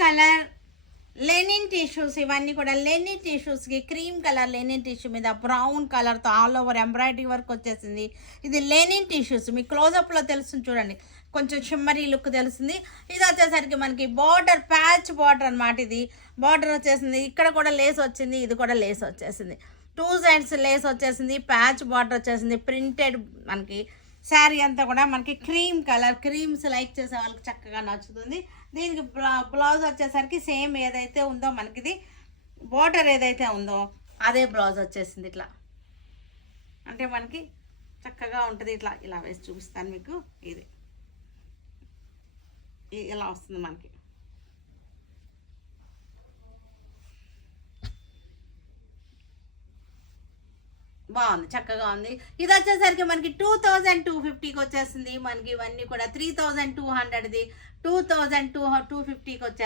Colour Lenin tissues, ఇవన్నీ కూడా linen టిష్యూస్కి క్రీమ్ కలర్ లెనిన్ టిష్యూ మీద బ్రౌన్ కలర్తో ఆల్ ఓవర్ ఎంబ్రాయిడరీ వర్క్ వచ్చేసింది. ఇది లెనిన్ టిష్యూస్, మీకు క్లోజప్లో తెలుస్తుంది చూడండి, కొంచెం షిమ్మరీ లుక్ తెలుస్తుంది. ఇది వచ్చేసరికి మనకి బార్డర్ ప్యాచ్ బార్డర్ అనమాట. ఇది బార్డర్ వచ్చేసింది, ఇక్కడ కూడా లేస్ వచ్చింది, ఇది కూడా లేస్ వచ్చేసింది, 2 సైడ్స్ లేస్ వచ్చేసింది, ప్యాచ్ బార్డర్ వచ్చేసింది, ప్రింటెడ్. మనకి శారీ అంతా కూడా మనకి క్రీమ్ కలర్, క్రీమ్స్ లైక్ చేసే వాళ్ళకి చక్కగా నచ్చుతుంది. దీనికి బ్లౌజ్ వచ్చేసరికి సేమ్ ఏదైతే ఉందో మనకిది బార్డర్ ఏదైతే ఉందో అదే బ్లౌజ్ వచ్చేసింది. ఇట్లా అంటే మనకి చక్కగా ఉంటుంది. ఇట్లా ఇలా వేసి చూపిస్తాను మీకు. ఇది ఇలా వస్తుంది మనకి. బాగుంది, చక్కగా ఉంది. ఇది వచ్చేసరికి మనకి 2250కి వచ్చేసింది. మనకి ఇవన్నీ కూడా 3200ది 2250కి వచ్చేసి